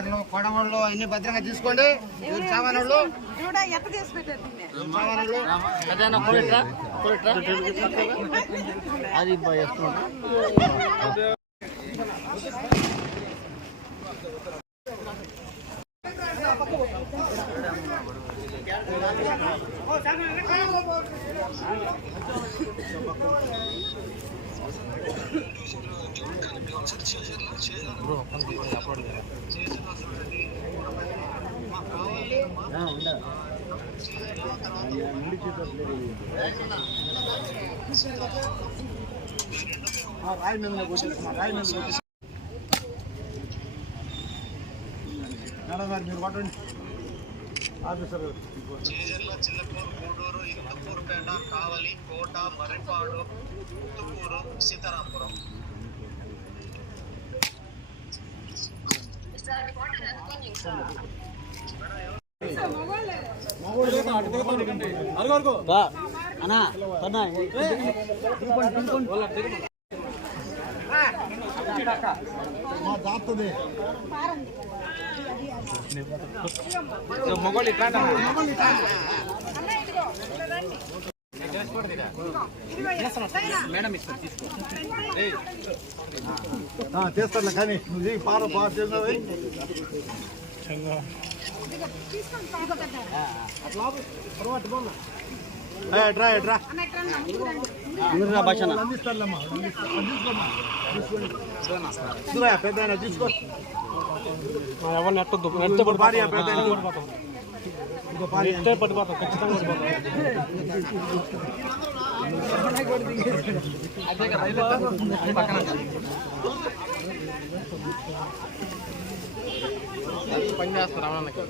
కర్రలు కొడవళ్ళు అన్ని భద్రంగా తీసుకోండి. సామాన్లు అది రాయి మీద మీరు కొట్టండి ఆఫీసర్. చేజర్ల, చిల్లపూర్, గూడూరు, ఇందుపూర్పేట, కావలి, కోట, మర్రిపాడు, ఉత్తుకూరు, సీతారాంపురం. చేస్తాను కానీ నువ్వు పార బాగా చేసావు. పెద్ద తీసుకో ఎవరిని ఎట్టొద్దు పడిపోతాం ఖచ్చితంగా పని చేస్తారు. రమణకి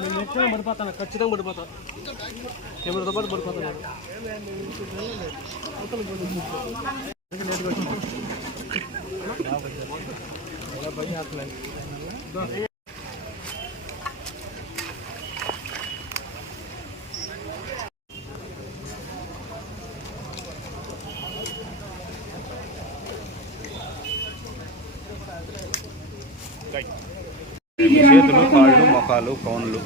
నేను ఎట్లా పడిపోతాను, ఖచ్చితంగా పడిపోతాను. ఎవరితో పాటు పడిపోతాను. చేతులు, కాళ్ళు, మొఖాలు, కౌన్లు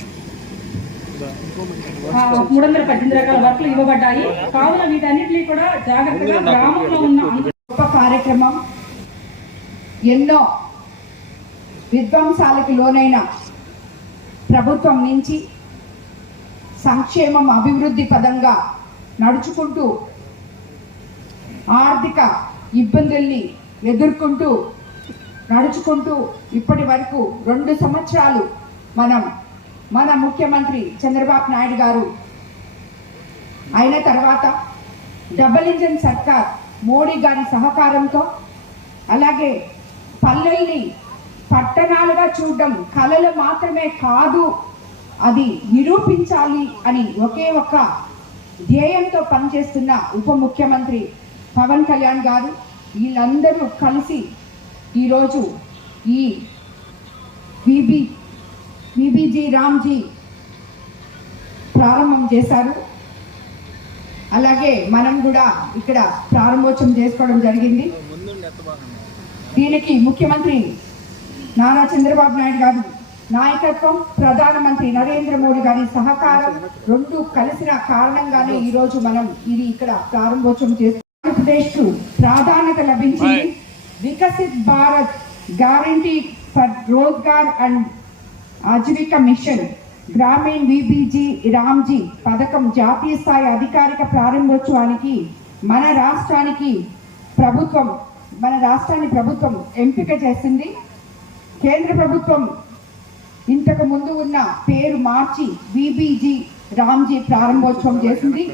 318 రకాల వర్క్లు ఇవ్వబడ్డాయి. కావున వీటన్నిటినీ కూడా జాగ్రత్తగా గ్రామంలో ఉన్న గొప్ప కార్యక్రమం. ఎన్నో విధ్వంసాలకు లోనైన ప్రభుత్వం నుంచి సంక్షేమం, అభివృద్ధి పదంగా నడుచుకుంటూ ఆర్థిక ఇబ్బందుల్ని ఎదుర్కొంటూ నడుచుకుంటూ ఇప్పటి వరకు 2 సంవత్సరాలు మన ముఖ్యమంత్రి చంద్రబాబు నాయుడు గారు అయిన తర్వాత డబుల్ ఇంజన్ సర్కార్ మోడీ గారి సహకారంతో, అలాగే పల్లెల్ని పట్టణాలుగా చూడడం కలలు మాత్రమే కాదు, అది నిరూపించాలి అని ఒకే ఒక్క ధ్యేయంతో పనిచేస్తున్న ఉప ముఖ్యమంత్రి పవన్ కళ్యాణ్ గారు వీళ్ళందరూ కలిసి ఈరోజు ఈ విబిజీ రామ్జీ ప్రారంభం చేశారు. అలాగే మనం కూడా ఇక్కడ ప్రారంభోత్సవం చేసుకోవడం జరిగింది. దీనికి ముఖ్యమంత్రి నారా చంద్రబాబు నాయుడు గారు నాయకత్వం, ప్రధానమంత్రి నరేంద్ర మోడీ గారి సహకారం 2 కలిసిన కారణంగానే ఈరోజు మనం ఇది ఇక్కడ ప్రారంభోత్సవం చేస్తున్నాం. ఆంధ్రప్రదేశ్ కు ప్రాధాన్యత లభించింది. Viksit Bharat guarantee for Rozgar and Ajeevika mission Gramin VBG RAM G పథకం జాతీయ స్థాయి అధికారిక ప్రారంభోత్సవానికి మన రాష్ట్రాన్ని ప్రభుత్వం ఎంపిక చేసింది. కేంద్ర ప్రభుత్వం ఇంతకు ముందు ఉన్న పేరు మార్చి విబిజీ రామ్జీ ప్రారంభోత్సవం చేసింది.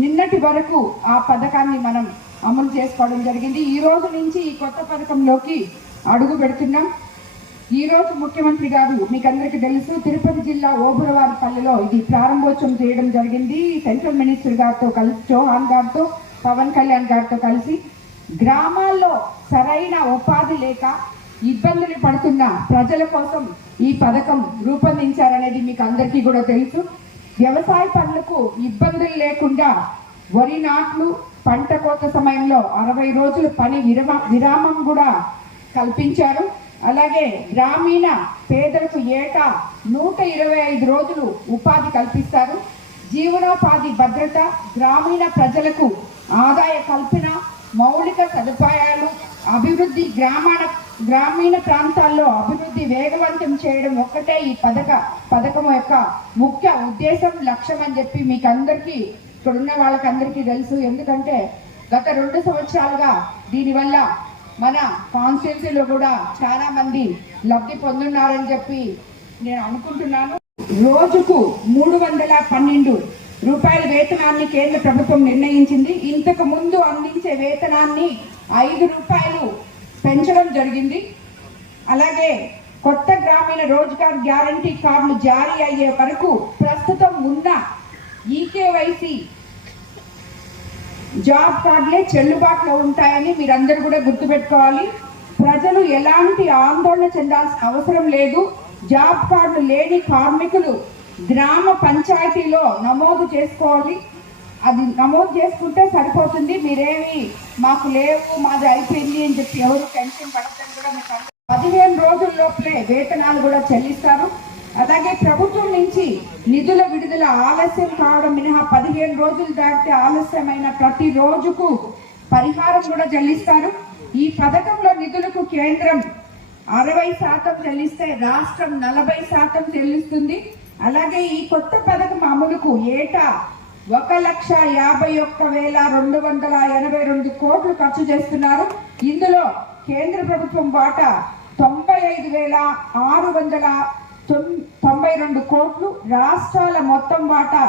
నిన్నటి వరకు ఆ పథకాన్ని మనం అమలు చేసుకోవడం జరిగింది. ఈ రోజు నుంచి ఈ కొత్త పథకంలోకి అడుగు పెడుతున్నాం. ఈ రోజు ముఖ్యమంత్రి గారు మీకు అందరికీ తెలుసు, తిరుపతి జిల్లా ఓబురవారిపల్లెలో ఇది ప్రారంభోత్సవం చేయడం జరిగింది. సెంట్రల్ మినిస్టర్ గారితో కలిసి, చౌహాన్ గారితో, పవన్ కళ్యాణ్ గారితో కలిసి గ్రామాల్లో సరైన ఉపాధి లేక ఇబ్బందులు పడుతున్న ప్రజల కోసం ఈ పథకం రూపొందించారనేది మీకు అందరికీ కూడా తెలుసు. వ్యవసాయ పనులకు ఇబ్బందులు లేకుండా వరి నాట్లు, పంట కోత సమయంలో 60 రోజులు పని విరామం కూడా కల్పించారు. అలాగే గ్రామీణ పేదలకు ఏటా 125 రోజులు ఉపాధి కల్పిస్తారు. జీవనోపాధి భద్రత, గ్రామీణ ప్రజలకు ఆదాయ కల్పన, మౌలిక సదుపాయాలు అభివృద్ధి, గ్రామీణ ప్రాంతాల్లో అభివృద్ధి వేగవంతం చేయడం ఒక్కటే ఈ పథకం యొక్క ముఖ్య ఉద్దేశం, లక్ష్యం అని చెప్పి మీకు అందరికీ, ఇక్కడున్న వాళ్ళకందరికీ తెలుసు. ఎందుకంటే గత 2 సంవత్సరాలుగా దీనివల్ల మన కాన్స్టిట్యున్సీలో కూడా చాలా మంది లబ్ధి పొందున్నారని చెప్పి నేను అనుకుంటున్నాను. రోజుకు 312 రూపాయల వేతనాన్ని కేంద్ర ప్రభుత్వం నిర్ణయించింది. ఇంతకు ముందు అందించే వేతనాన్ని 5 రూపాయలు పెంచడం జరిగింది. అలాగే కొత్త గ్రామీణ రోజ్గార్ గ్యారంటీ కార్డులు జారీ అయ్యే వరకు ప్రస్తుతం ఉన్న ఈకేవైసీ జాబ్ కార్డులే చెల్లుబాటులో ఉంటాయని మీరందరూ కూడా గుర్తుపెట్టుకోవాలి. ప్రజలు ఎలాంటి ఆందోళన చెందాల్సిన అవసరం లేదు. జాబ్ కార్డులు లేని కార్మికులు గ్రామ పంచాయతీలో నమోదు చేసుకోవాలి. అది నమోదు చేసుకుంటే సరిపోతుంది. మీరేమి మాకు లేవు, మాది అయిపోయింది అని చెప్పి ఎవరు టెన్షన్ పడతారు కూడా. మీకు 15 రోజుల లోపలే వేతనాలు కూడా చెల్లిస్తారు. అలాగే ప్రభుత్వం నుంచి నిధుల విడుదల ఆలస్యం కావడం మినహా 15 రోజులు దాటితే ఆలస్యమైన ప్రతి రోజుకు పరిహారం కూడా చెల్లిస్తారు. ఈ పథకంలో నిధులకు కేంద్రం 60% చెల్లిస్తే రాష్ట్రం 40% చెల్లిస్తుంది. అలాగే ఈ కొత్త పథకం అమలుకు ఏటా 1,51,282 కోట్లు ఖర్చు చేస్తున్నారు. ఇందులో కేంద్ర ప్రభుత్వం వాటా 95,692 కోట్లు, రాష్ట్రం మొత్తం వాటా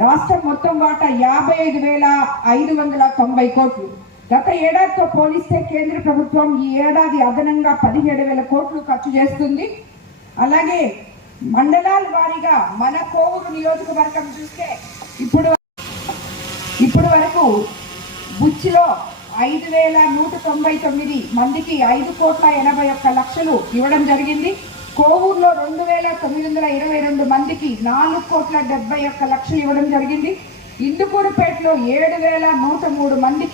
55,590 కోట్లు. గత ఏడాదితో పోలిస్తే కేంద్ర ప్రభుత్వం ఈ ఏడాది అదనంగా 17,000 కోట్లు ఖర్చు చేస్తుంది. అలాగే మండలాల వారీగా మన కోవూరు నియోజకవర్గం చూస్తే ఇప్పుడు వరకు బుచ్చిలో 5,199 మందికి 5,81,00,000 ఇవ్వడం జరిగింది. కోవూరులో 2,922 మందికి 4,71,00,000 ఇవ్వడం జరిగింది. ఇందుకూరుపేటలో 7,103 మందికి